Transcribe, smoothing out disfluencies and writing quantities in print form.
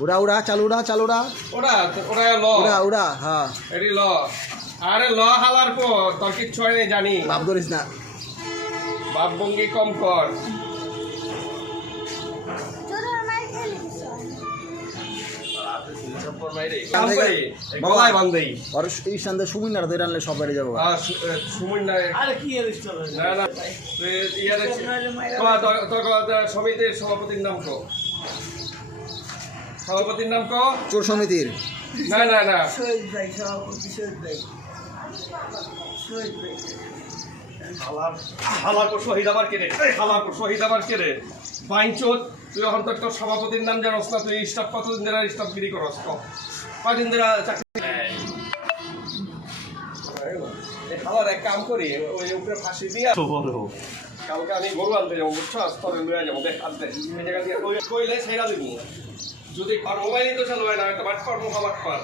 উড়া উড়া চালু উড়া চালু উড়া ওরা ওরা ল উড়া উড়া হ্যাঁ এটি ল আরে ল হালার পর তোর কিচ্ছু হয় জানি বাপ ধরিস না বাপ ভঙ্গি কম কর গলায় বান্ধেই আর এই সন্ধ্যে সুমিন না ধরে আনলে সব বেড়ে যাবো সুমন নাই না না সমিতির সভাপতির নাম কো সভাপতির নাম কো চোর সমিতির না না না হালার পর শহীদ আবার কেড়ে হালার পর শহীদ আবার কেড়ে বাইনচোদ তুই এখন তো তোর সভাপতির নাম জানোস না তুই স্টাফ কতদিন ধরে স্টাফগিরি করস কদিন ধরে চাকরি হালার এক কাম করি ওই উপরে ফাঁসি দিয়া কালকে আমি গরু আনতে যাবো বুঝছো স্তরে লুয়ে যাবো দেখ আনতে এই জায়গা দিয়ে কইলে সেরা দিব যদি মোবাইলই তো চালু হয় না একটা বাট পার মোবাইল পার